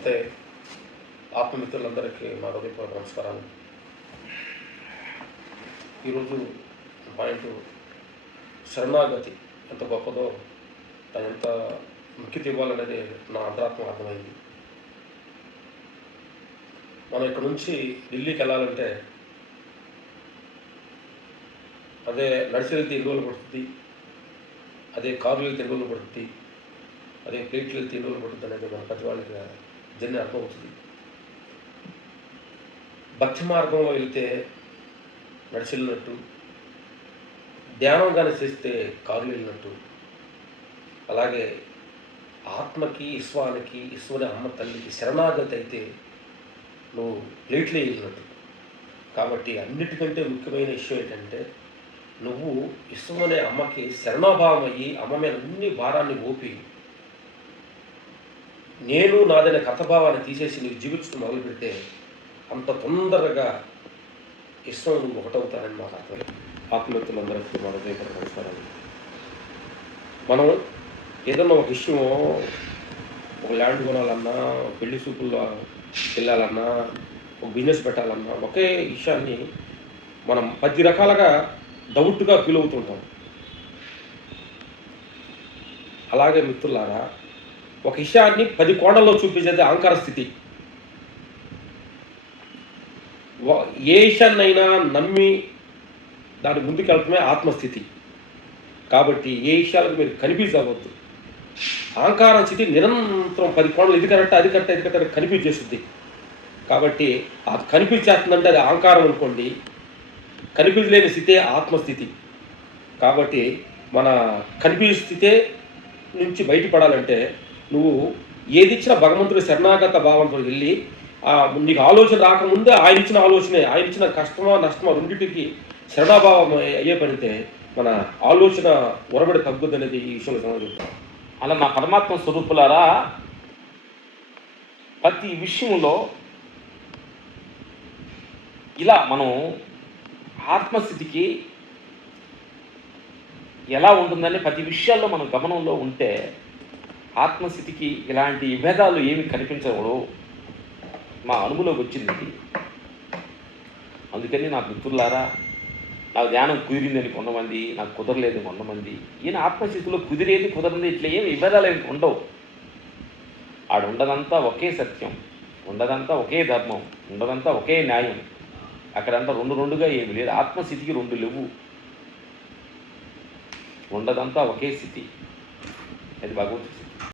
నమస్తే. ఆత్మమిత్రులందరికీ మా హృదయపూర్వక నమస్కారాలు. ఈరోజు పాయింట్ శరణాగతి ఎంత గొప్పదో, దాని ఎంత ముఖ్యత ఇవ్వాలనేది నా అంతరాత్మ అర్థమైంది. మనం ఇక్కడ నుంచి ఢిల్లీకి వెళ్ళాలంటే అదే నడిచి వెళ్తే 2 రోజులు పడుతుంది, అదే కారులో వెళ్తే 2 రోజులు పడుతుంది, అదే ప్లేట్లు వెళ్తే 2 రోజులు పడుతుంది అనేది మన ప్రతి వాళ్ళకి జర్నీ అర్థమవుతుంది. భక్తి మార్గంలో వెళ్తే నడిచి వెళ్ళినట్టు, ధ్యానం కానీ చేస్తే కారులో వెళ్ళినట్టు, అలాగే ఆత్మకి ఈశ్వరుని అమ్మ తల్లికి శరణాగతి అయితే నువ్వు ప్లేట్లే వెళ్ళినట్టు. కాబట్టి అన్నిటికంటే ముఖ్యమైన విషయం ఏంటంటే, నువ్వు ఈశ్వరుని అమ్మకి శరణాభావం అయ్యి అమ్మ మీద అన్ని భారాన్ని ఓపి నేను నాదైన కర్తభావాన్ని తీసేసి నీకు జీవించడం మొదలు పెడితే అంత తొందరగా ఈశ్వరుడు నువ్వు ఒకటవుతానని మాకు అర్థం. ఆత్మహత్యలందరికీ మన హృదయపూర్వక నమస్కారాలు. మనం ఏదన్నా ఒక విషయం, ఒక ల్యాండ్ కొనాలన్నా, పెళ్లి చూపుల్లో వెళ్ళాలన్నా, ఒక బిజినెస్ పెట్టాలన్నా, ఒకే విషయాన్ని మనం 10 రకాలుగా డౌట్గా ఫీల్ అవుతుంటాం. అలాగే మిత్రులారా, ఒక విషయాన్ని 10 కోణాల్లో చూపించేది అహంకార స్థితి. ఏ విషయాన్నైనా నమ్మి దాని ముందుకెళ్ళటమే ఆత్మస్థితి. కాబట్టి ఏ విషయాలకు మీరు కనిపించవద్దు. అహంకార స్థితి నిరంతరం 10 కోణాలు ఇది కరెక్ట్ అది కరెక్ట్ ఇది కరెక్ట్ కనిపించేస్తుంది. కాబట్టి అది కనిపించేస్తుందంటే అది అహంకారం అనుకోండి. కనిపించలేని స్థితే ఆత్మస్థితి. కాబట్టి మన కనిపించే స్థితే నుంచి బయటపడాలంటే నువ్వు ఏది ఇచ్చినా భగవంతుడి శరణాగత భావంతో వెళ్ళి నీకు ఆలోచన రాకముందే ఆయన ఇచ్చిన ఆలోచనే, ఆయన ఇచ్చిన కష్టమా నష్టమా రెండింటికి శరణాభావం అయ్యే పడితే మన ఆలోచన ఒరబడి తగ్గుద్ది అనేది ఈ విషయంలో సమర్థిస్తాం. అలా నా పరమాత్మ స్వరూపులారా, ప్రతి విషయంలో ఇలా మనం ఆత్మస్థితికి ఎలా ఉంటుందని ప్రతి విషయాల్లో మనం గమనంలో ఉంటే ఆత్మస్థితికి ఇలాంటి విభేదాలు ఏమి కనిపించవు. మా అనుభవంలోకి వచ్చింది. అందుకని నా మిత్రులారా, నాకు ధ్యానం కుదిరిందని కొంతమంది, నాకు కుదరలేదు కొంతమంది. ఈయన ఆత్మస్థితిలో కుదిరేది కుదరదు ఇట్లా ఏమి విభేదాలు ఏమి ఉండవు. ఆడ ఉండదంతా ఒకే సత్యం, ఉండదంతా ఒకే ధర్మం, ఉండదంతా ఒకే న్యాయం. అక్కడంతా 2 ఏమి లేదు. ఆత్మస్థితికి 2 లేవు. ఉండదంతా ఒకే స్థితి. అది భగవంతుడి స్థితి.